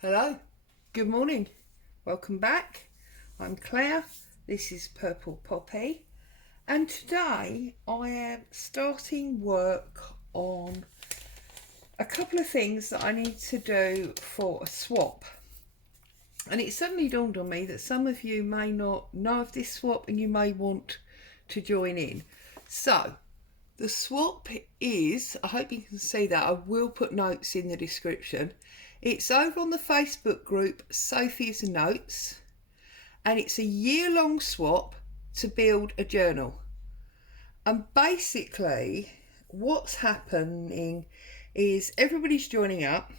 Hello, good morning, welcome back. I'm Claire, this is Purple Poppy, and today I am starting work on a couple of things that I need to do for a swap. And it suddenly dawned on me that some of you may not know of this swap and you may want to join in. So the swap is, I hope you can see that, I will put notes in the description. It's over on the Facebook group Sophie's Notes, and it's a year-long swap to build a journal. And basically what's happening is everybody's joining up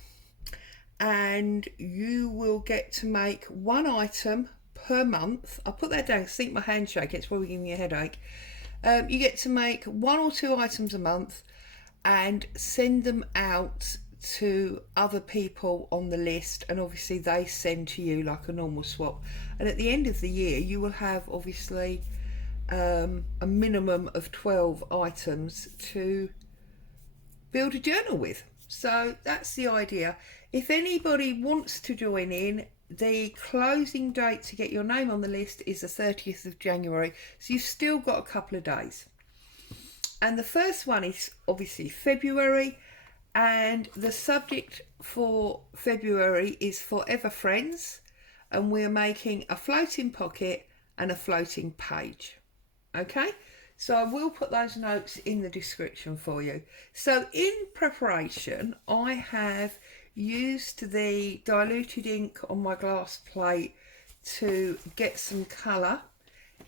and you will get to make one item per month. I'll put that down because I think my hand's shaking, it's probably giving me a headache. You get to make 1 or 2 items a month and send them out to other people on the list, and obviously they send to you like a normal swap. And at the end of the year you will have obviously a minimum of 12 items to build a journal with. So that's the idea. If anybody wants to join in, the closing date to get your name on the list is the 30th of January, so you've still got a couple of days. And the first one is obviously February, and the subject for February is Forever Friends, and we're making a floating pocket and a floating page. Okay, so I will put those notes in the description for you. So in preparation, I have used the diluted ink on my glass plate to get some colour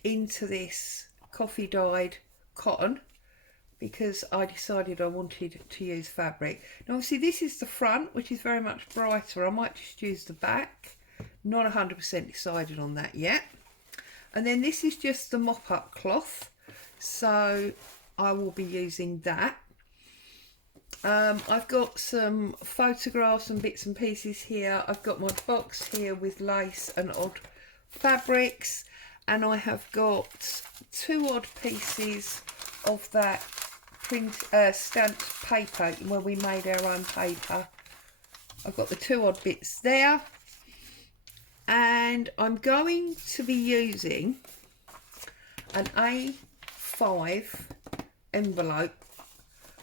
into this coffee dyed cotton, because I decided I wanted to use fabric. Now obviously this is the front, which is very much brighter. I might just use the back, not 100% decided on that yet. And then this is just the mop-up cloth, so I will be using that. I've got some photographs and bits and pieces here. I've got my box here with lace and odd fabrics, and I have got 2 odd pieces of that stamped paper where we made our own paper. I've got the 2 odd bits there, and I'm going to be using an A5 envelope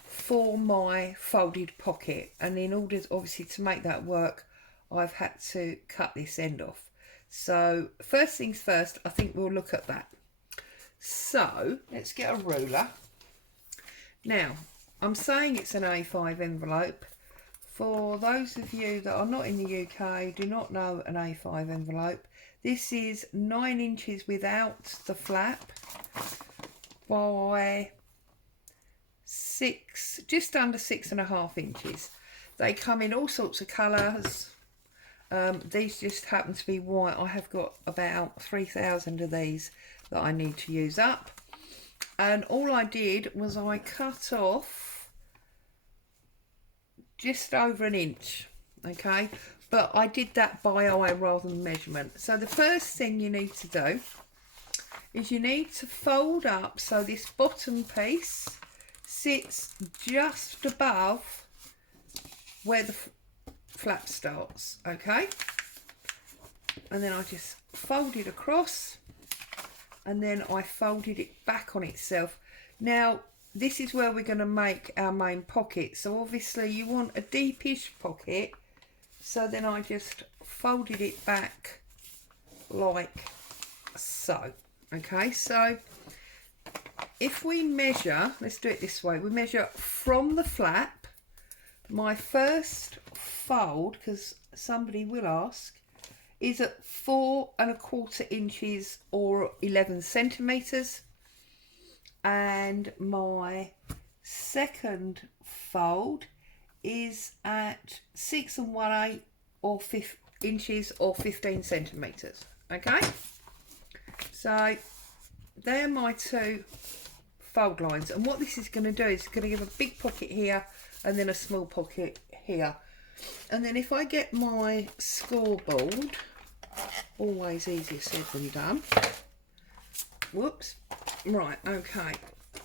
for my folded pocket, and in order obviously to make that work I've had to cut this end off. So first things first, I think we'll look at that. So let's get a ruler. Now I'm saying it's an A5 envelope. For those of you that are not in the UK, do not know an A5 envelope, this is 9 inches without the flap by just under 6.5 inches. They come in all sorts of colours. These just happen to be white. I have got about 3,000 of these that I need to use up, and all I did was I cut off just over 1 inch, okay, but I did that by eye rather than measurement. So the first thing you need to do is you need to fold up so this bottom piece sits just above where the flap starts, okay, and then I just fold it across, and then I folded it back on itself. Now this is where we're going to make our main pocket, so obviously you want a deepish pocket, so then I just folded it back like so. Okay, so if we measure, let's do it this way, we measure from the flap. My first fold, because somebody will ask, is at 4¼ inches or 11 centimetres, and my second fold is at 6⅛ or 5 inches or 15 centimetres. Okay, so they're my 2 fold lines, and what this is going to do is going to give a big pocket here and then a small pocket here. And then if I get my scoreboard, always easier said than done, whoops, right, okay,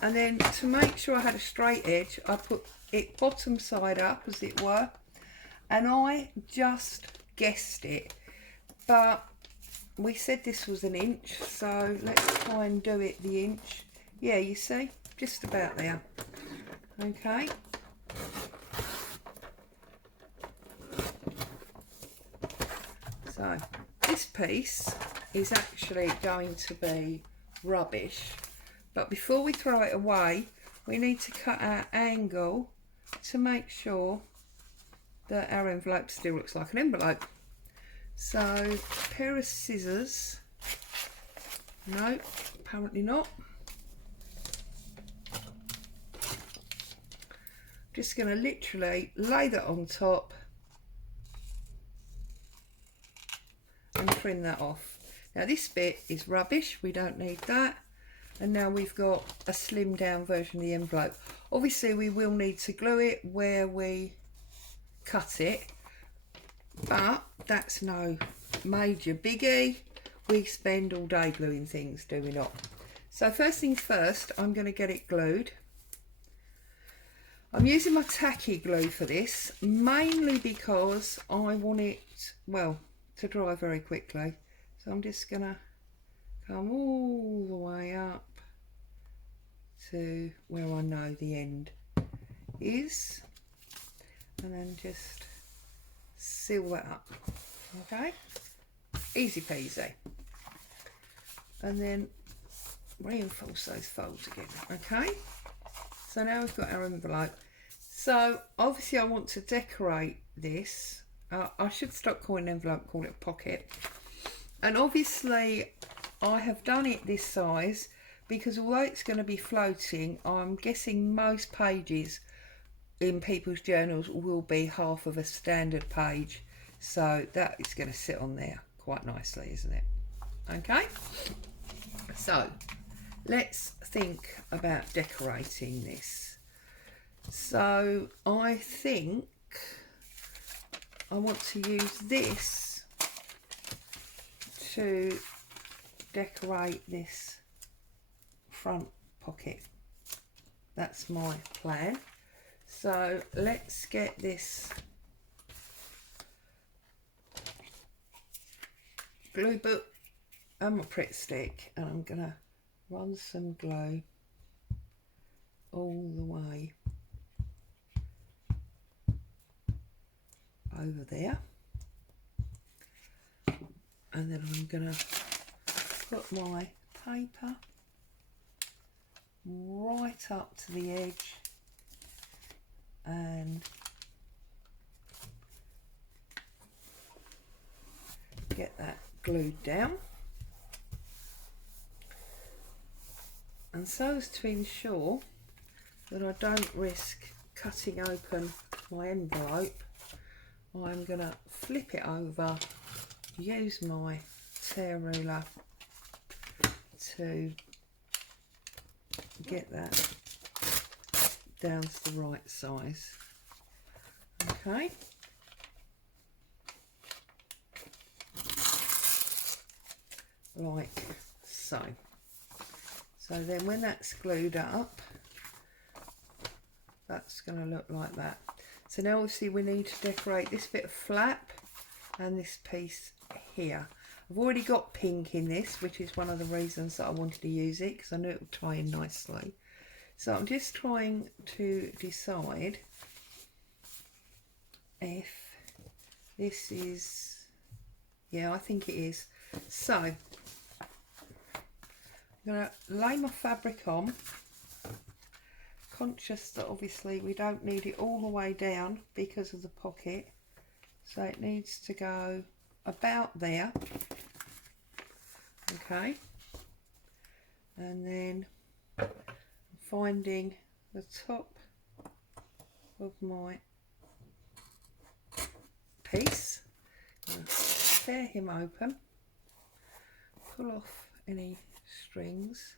and then to make sure I had a straight edge I put it bottom side up as it were, and I just guessed it, but we said this was an inch, so let's try and do it the inch. Yeah, you see, just about there. Okay. So this piece is actually going to be rubbish, but before we throw it away, we need to cut our angle to make sure that our envelope still looks like an envelope. So a pair of scissors, no, apparently not. Just going to literally lay that on top and trim that off. Now this bit is rubbish, we don't need that. And now we've got a slimmed down version of the envelope. Obviously we will need to glue it where we cut it, but that's no major biggie. We spend all day gluing things, do we not? So first things first, I'm going to get it glued. I'm using my tacky glue for this, mainly because I want it, well, to dry very quickly. So I'm just going to come all the way up to where I know the end is, and then just seal that up. Okay, easy peasy. And then reinforce those folds again. Okay, so now we've got our envelope. So obviously I want to decorate this. I should stop calling an envelope, call it a pocket. And obviously I have done it this size because although it's going to be floating, I'm guessing most pages in people's journals will be half of a standard page. So that is going to sit on there quite nicely, isn't it? Okay, so let's think about decorating this. So I think I want to use this to decorate this front pocket. That's my plan. So let's get this glue book and my Pritt stick, and I'm gonna run some glue all the way over there, and then I'm gonna put my paper right up to the edge and get that glued down, and so as to ensure that I don't risk cutting open my envelope, I'm going to flip it over, use my tear ruler to get that down to the right size. Okay, like so. So then when that's glued up, that's going to look like that. So now obviously we need to decorate this bit of flap and this piece here. I've already got pink in this, which is one of the reasons that I wanted to use it, because I knew it would tie in nicely. So I'm just trying to decide if this is, yeah, I think it is. So I'm going to lay my fabric on, conscious that obviously we don't need it all the way down because of the pocket, so it needs to go about there. Okay, and then finding the top of my piece, tear him open, pull off any strings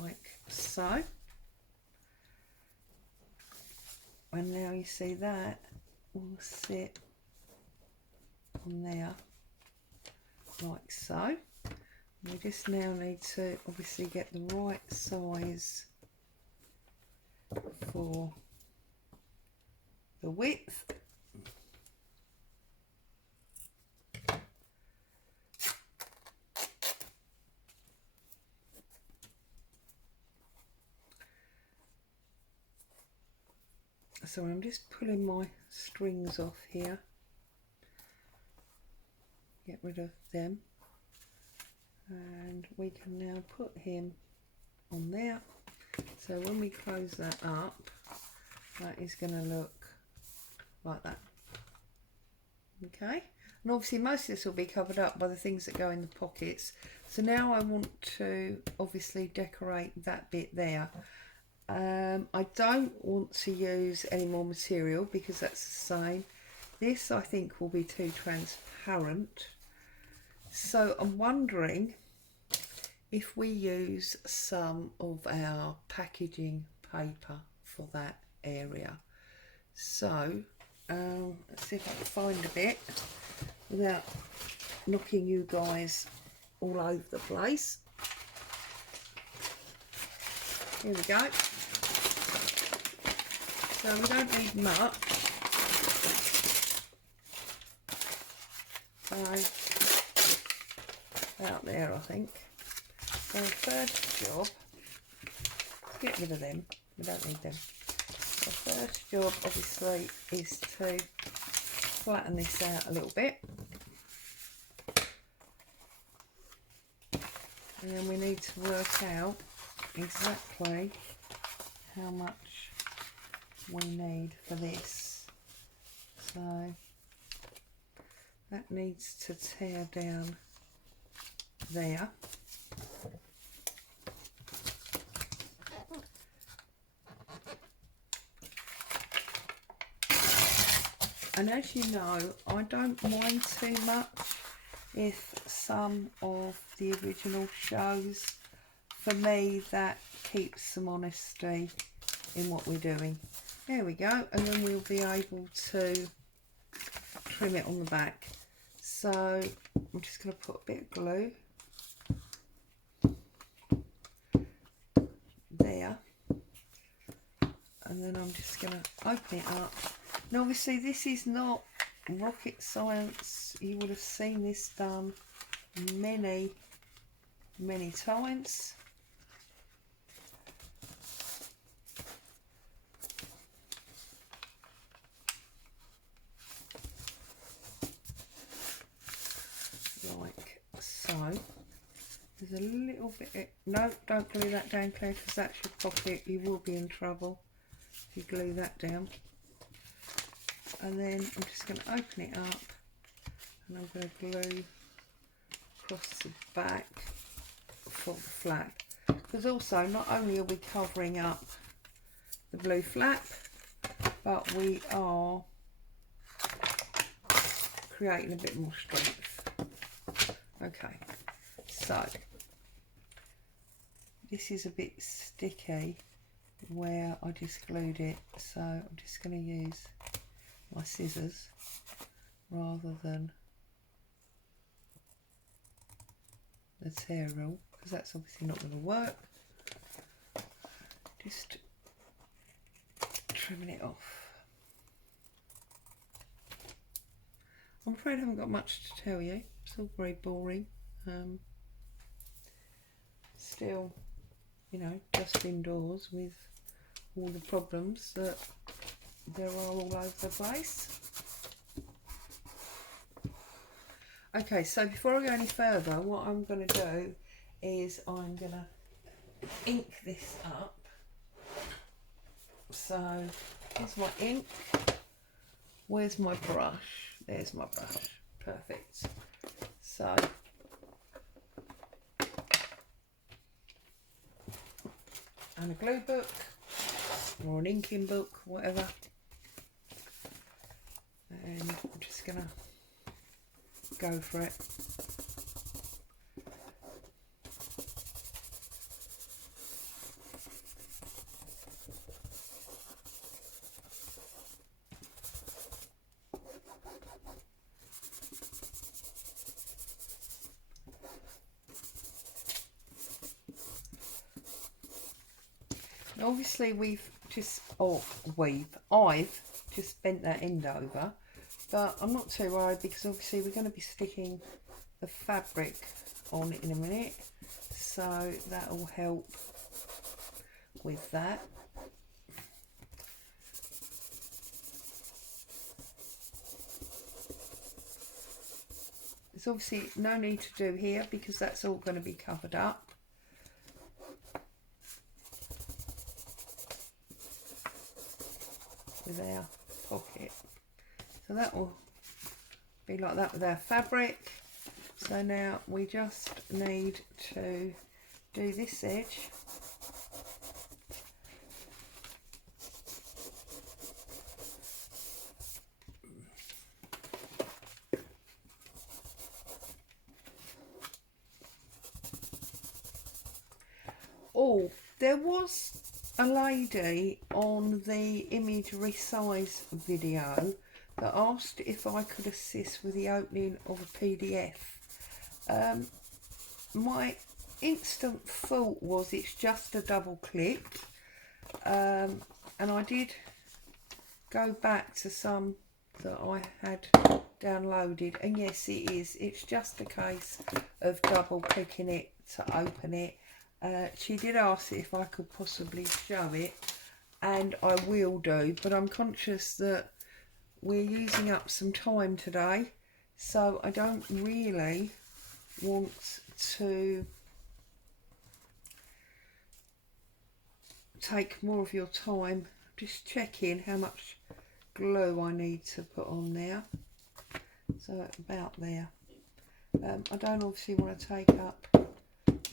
like so, and now you see that will sit on there like so. We just now need to obviously get the right size for the width So I'm just pulling my strings off here. Get rid of them. And we can now put him on there. So when we close that up, that is going to look like that. Okay, and obviously most of this will be covered up by the things that go in the pockets. So now I want to obviously decorate that bit there. I don't want to use any more material because that's the same. This I think will be too transparent. So I'm wondering if we use some of our packaging paper for that area. So let's see if I can find a bit without knocking you guys all over the place. Here we go. So we don't need much. So out there, I think. So the first job, let's get rid of them. We don't need them. The first job obviously is to flatten this out a little bit. And then we need to work out exactly how much we need for this. So that needs to tear down there. And as you know, I don't mind too much if some of the original shows. For me, that keeps some honesty in what we're doing. There we go, and then we'll be able to trim it on the back. So I'm just going to put a bit of glue there, and then I'm just going to open it up. And obviously this is not rocket science. You would have seen this done many times. Like so. There's a little bit, no, don't glue that down, Claire, because that's your pocket. You will be in trouble if you glue that down. And then I'm just going to open it up and I'm going to glue across the back for the flap. Because also, not only are we covering up the blue flap, but we are creating a bit more strength. Okay, so this is a bit sticky where I just glued it, so I'm just going to use my scissors rather than the tear rule, because that's obviously not going to work. Just trimming it off. I'm afraid I haven't got much to tell you. It's all very boring. Still, you know, just indoors with all the problems that there are all over the place. Okay, so before I go any further, what I'm going to do is I'm going to ink this up. So here's my ink. Where's my brush? There's my brush. Perfect. So and a glue book or an inking book, whatever. And I'm just gonna go for it. Obviously I've just bent that end over, but I'm not too worried because obviously we're going to be sticking the fabric on it in a minute, so that will help with that. There's obviously no need to do here because that's all going to be covered up. With our pocket. So that will be like that with our fabric. So now we just need to do this edge. Oh, there was a lady on the image resize video that asked if I could assist with the opening of a PDF. My instant thought was it's just a double click, and I did go back to some that I had downloaded, and yes, it is. It's just a case of double clicking it to open it. She did ask if I could possibly show it, and I will do, but I'm conscious that we're using up some time today, so I don't really want to take more of your time. Just checking how much glue I need to put on there. So about there. I don't obviously want to take up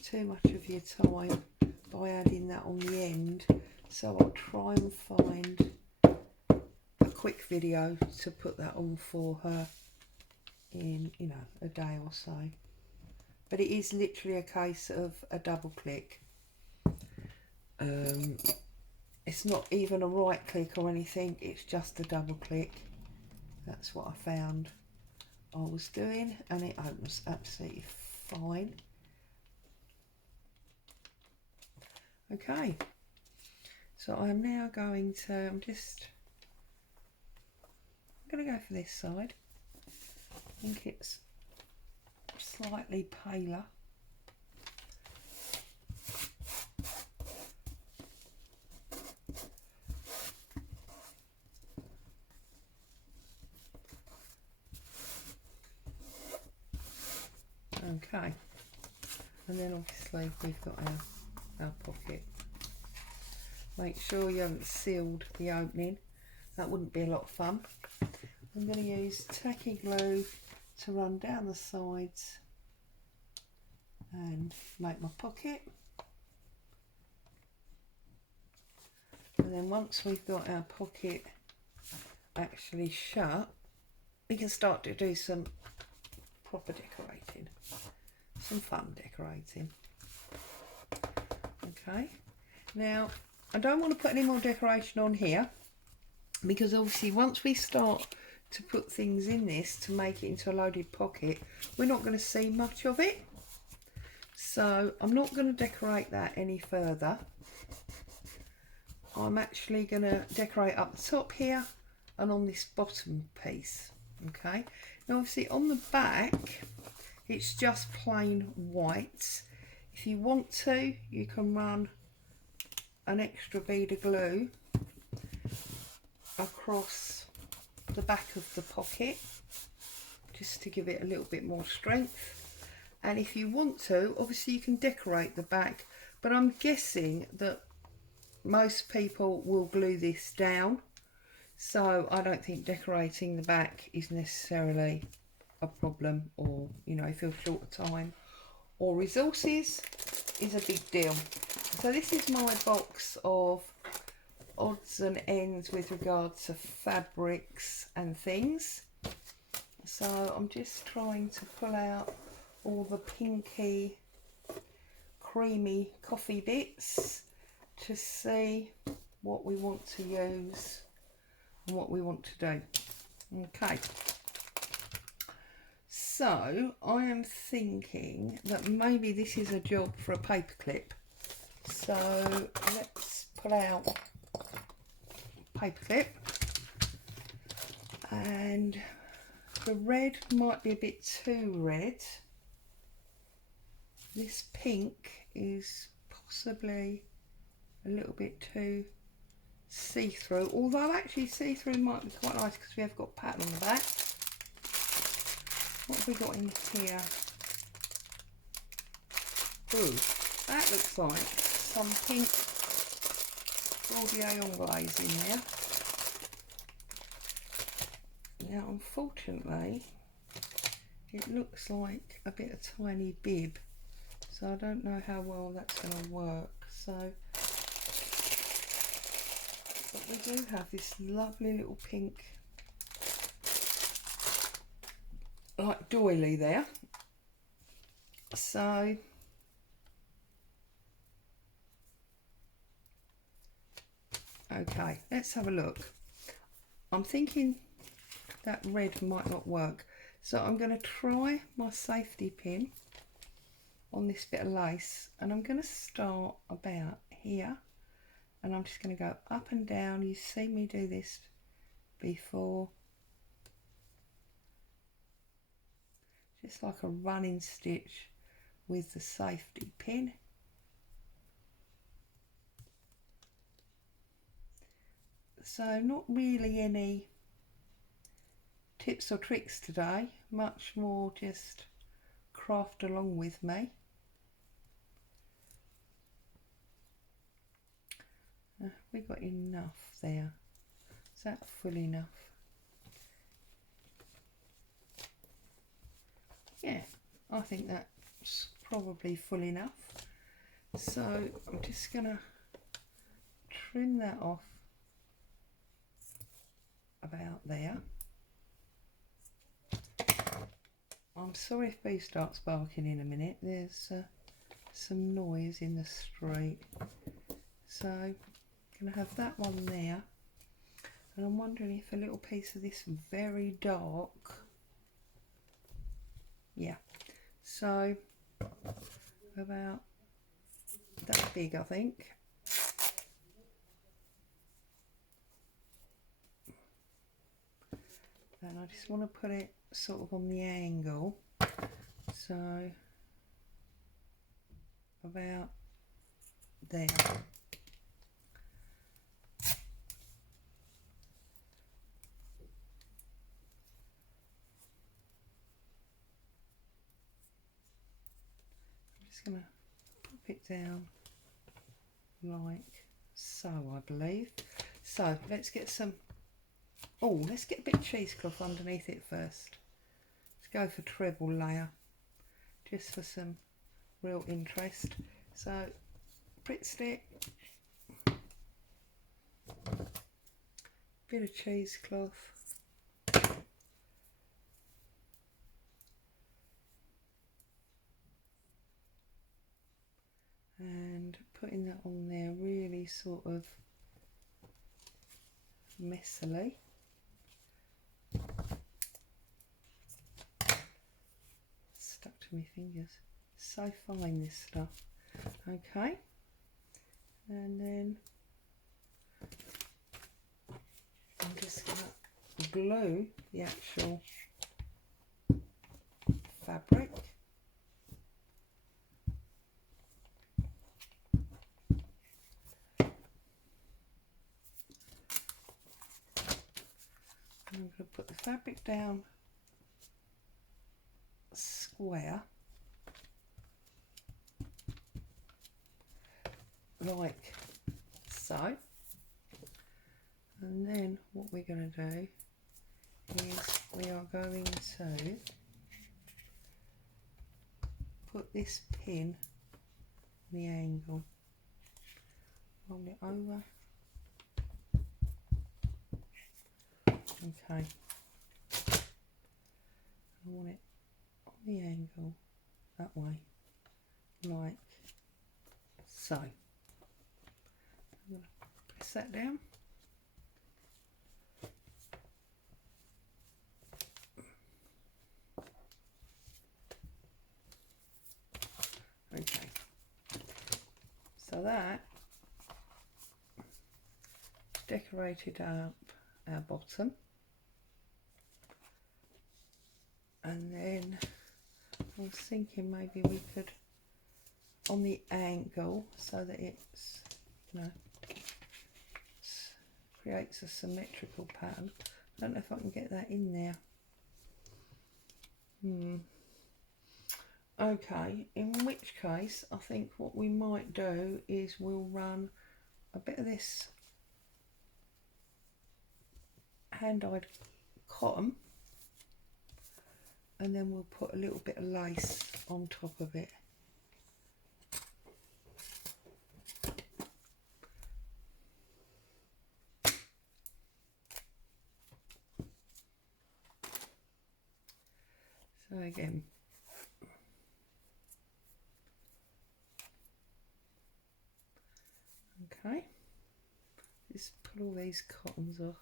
too much of your time by adding that on the end, so I'll try and find a quick video to put that on for her in, you know, a day or so. But it is literally a case of a double click. It's not even a right click or anything, it's just a double click. That's what I found I was doing, and it opens absolutely fine. Okay, so I'm now going to, I'm going to go for this side. I think it's slightly paler. Okay, and then obviously we've got our pocket. Make sure you haven't sealed the opening, that wouldn't be a lot of fun. I'm going to use tacky glue to run down the sides and make my pocket. And then once we've got our pocket actually shut, we can start to do some proper decorating, some fun decorating. Okay, now I don't want to put any more decoration on here, because obviously once we start to put things in this to make it into a loaded pocket, we're not going to see much of it. So I'm not going to decorate that any further. I'm actually going to decorate up the top here and on this bottom piece. Okay, now obviously on the back it's just plain white. If you want to, you can run an extra bead of glue across the back of the pocket just to give it a little bit more strength. And if you want to, obviously you can decorate the back, but I'm guessing that most people will glue this down, so I don't think decorating the back is necessarily a problem, or, you know, if you're short of time or resources, is a big deal. So this is my box of odds and ends with regard to fabrics and things. So I'm just trying to pull out all the pinky creamy coffee bits to see what we want to use and what we want to do. Okay, so I am thinking that maybe this is a job for a paper clip. So let's pull out paper clip, and the red might be a bit too red. This pink is possibly a little bit too see-through, although actually see-through might be quite nice because we have got pattern on the back. what have we got in here? Ooh, that looks like some pink Gaudier Anglaise in there. Now, unfortunately, it looks like a bit of tiny bib, so I don't know how well that's going to work. So, but we do have this lovely little pink, like doily there. So, okay, let's have a look. I'm thinking that red might not work, so I'm going to try my safety pin on this bit of lace, and I'm going to start about here, and I'm just going to go up and down. You've seen me do this before, just like a running stitch with the safety pin. So not really any tips or tricks today, much more just craft along with me. We got enough there. Is that full enough? Yeah, I think that's probably full enough. So I'm just gonna trim that off about there. I'm sorry if B starts barking in a minute. There's some noise in the street. So I'm going to have that one there. And I'm wondering if a little piece of this very dark, yeah, so about that big, I think. And I just want to put it sort of on the angle, so about there. I'm just going to pop it down like so, I believe. So let's get some, oh, let's get a bit of cheesecloth underneath it first. Let's go for treble layer, just for some real interest. So Pritt stick, bit of cheesecloth, and putting that on there really sort of messily. Stuck to my fingers. So fine, this stuff. Okay, and then I'm just going to glue the actual fabric. I'm going to put the fabric down square, like so. And then what we're going to do is we are going to put this pin on the angle, roll it over. Okay, I want it on the angle that way, like so. I'm going to press that down. Okay, so that decorated up our bottom, and then I was thinking maybe we could, on the angle, so that it's, you know, creates a symmetrical pattern. I don't know if I can get that in there. Okay, in which case I think what we might do is we'll run a bit of this hand-dyed cotton, and then we'll put a little bit of lace on top of it. So again, okay, just pull all these cottons off.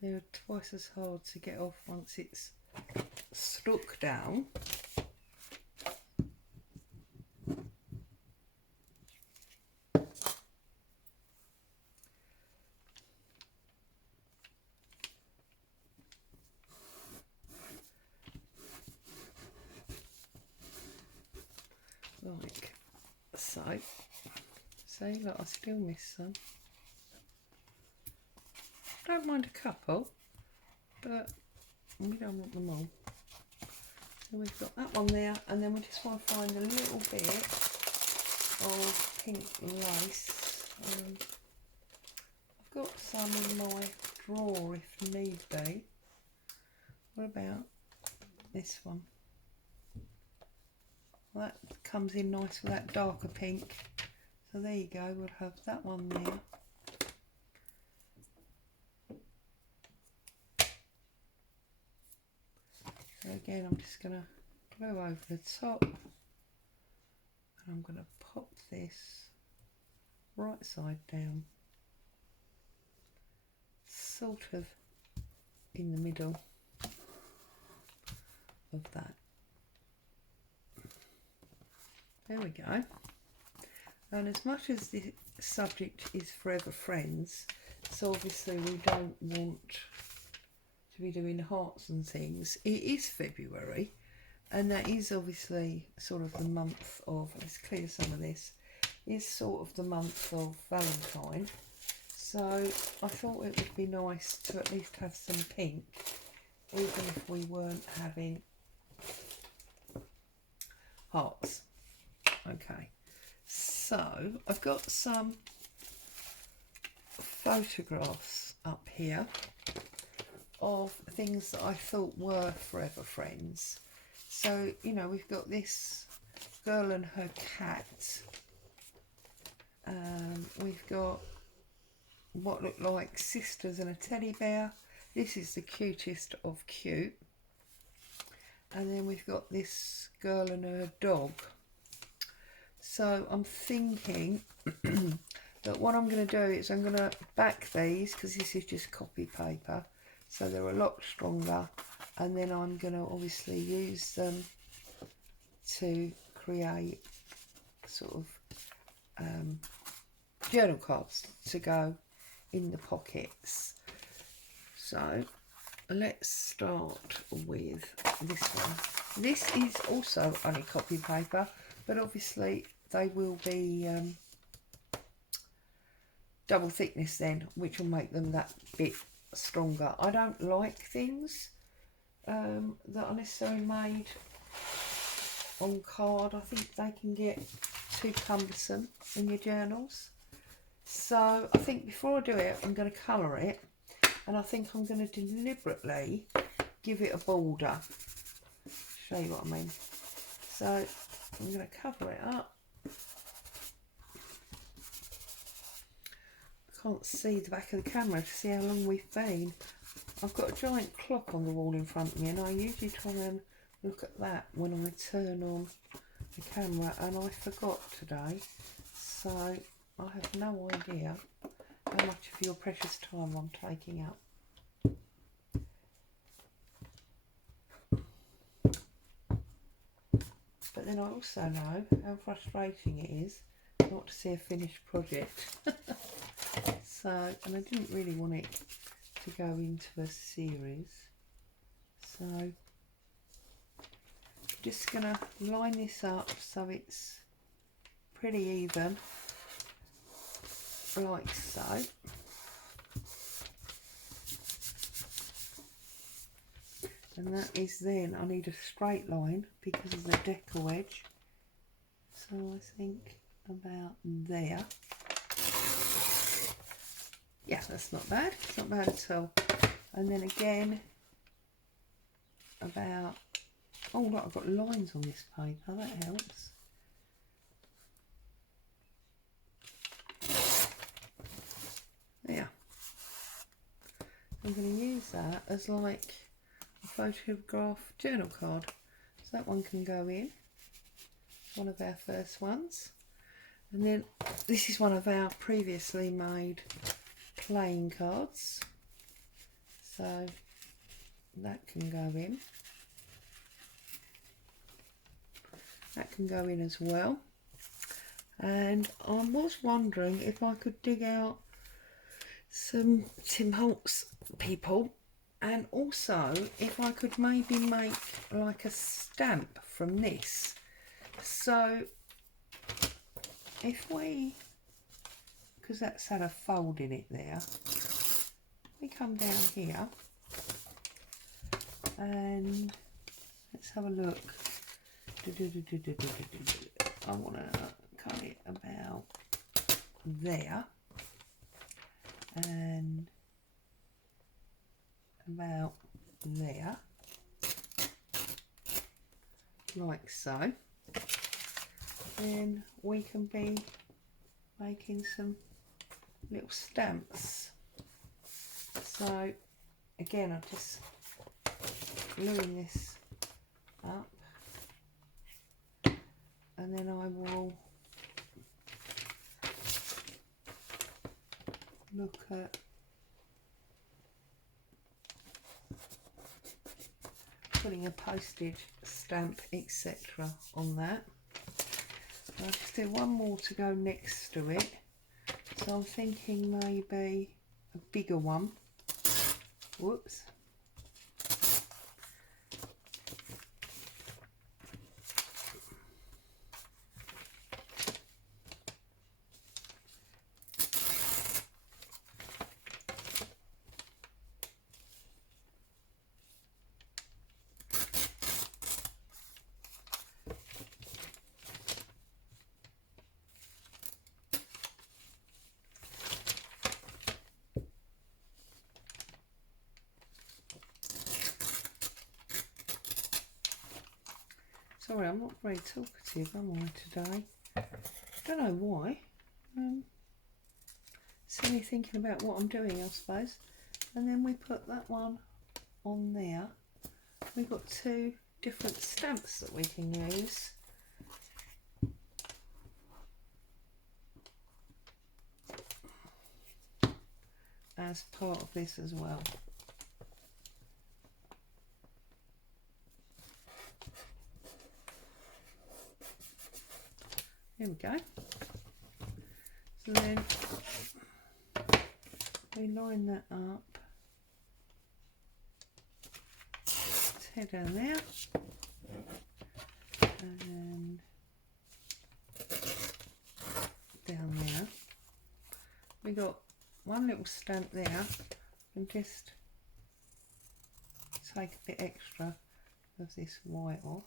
They're twice as hard to get off once it's stuck down. Like so. See, look, I still miss some. Don't mind a couple, but we don't want them all. So we've got that one there, and then we just want to find a little bit of pink lace. I've got some in my drawer if need be. What about this one? Well, that comes in nice with that darker pink. So there you go, we'll have that one there. So again, I'm just going to glue over the top, and I'm going to pop this right side down, sort of in the middle of that. There we go. And as much as the subject is forever friends, so obviously we don't want to be doing hearts and things. It is February, and that is obviously sort of the month of, let's clear some of this, is sort of the month of Valentine. So I thought it would be nice to at least have some pink, even if we weren't having hearts. Okay, so I've got some photographs up here of things that I thought were forever friends. So, you know, we've got this girl and her cat. We've got what look like sisters and a teddy bear. This is the cutest of cute. And then we've got this girl and her dog. So I'm thinking that what I'm going to do is I'm going to back these, because this is just copy paper, so they're a lot stronger, and then I'm going to obviously use them to create sort of journal cards to go in the pockets. So let's start with this one. This is also only copy paper, but obviously they will be double thickness then, which will make them that bit stronger. I don't like things that are necessarily made on card. I think they can get too cumbersome in your journals. So I think before I do it, I'm going to colour it, and I think I'm going to deliberately give it a border. Show you what I mean. So I'm going to cover it up. I can't see the back of the camera to see how long we've been. I've got a giant clock on the wall in front of me, and I usually try and look at that when I turn on the camera, and I forgot today. So I have no idea how much of your precious time I'm taking up. But then I also know how frustrating it is not to see a finished project. So, and I didn't really want it to go into a series. So, I'm just going to line this up so it's pretty even, like so. And that is then, I need a straight line because of the decal edge. So I think about there. Yeah, that's not bad. It's not bad at all. And then again, about, oh look, I've got lines on this paper, that helps. There. I'm going to use that as like a photograph journal card. So that one can go in. One of our first ones. And then this is one of our previously made playing cards. So that can go in. That can go in as well. And I was wondering if I could dig out some Tim Holtz people, and also if I could maybe make like a stamp from this. So if we, because that's had a fold in it there, we come down here and let's have a look. I want to cut it about there and about there, like so. Then we can be making some little stamps. So again, I'm just gluing this up, and then I will look at putting a postage stamp, etc. on that. I'll just do one more to go next to it. So I'm thinking maybe a bigger one. Whoops. Sorry, I'm not very talkative, am I, today? Don't know why. Silly thinking about what I'm doing, I suppose. And then we put that one on there. We've got two different stamps that we can use. As part of this as well. There we go. So then we line that up. Tear down there. And down there. We got one little stamp there, and just take a bit extra of this white off.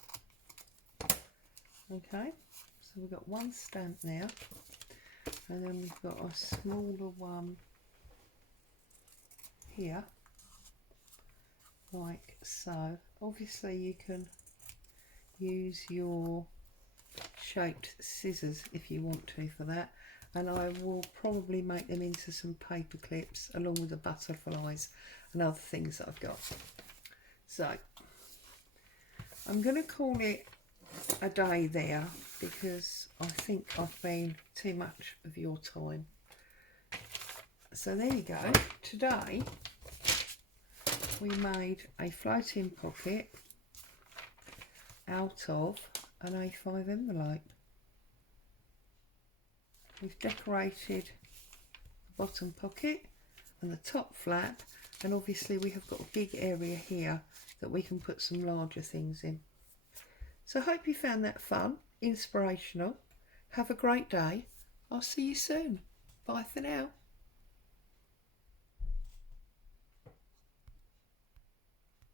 Okay. So we've got one stamp there, and then we've got a smaller one here, like so. Obviously you can use your shaped scissors if you want to for that, and I will probably make them into some paper clips along with the butterflies and other things that I've got. So I'm going to call it a day there, because I think I've been too much of your time. So there you go. Today we made a floating pocket out of an A5 envelope. We've decorated the bottom pocket and the top flap, and obviously we have got a big area here that we can put some larger things in. So I hope you found that fun, inspirational. Have a great day. I'll see you soon. Bye for now.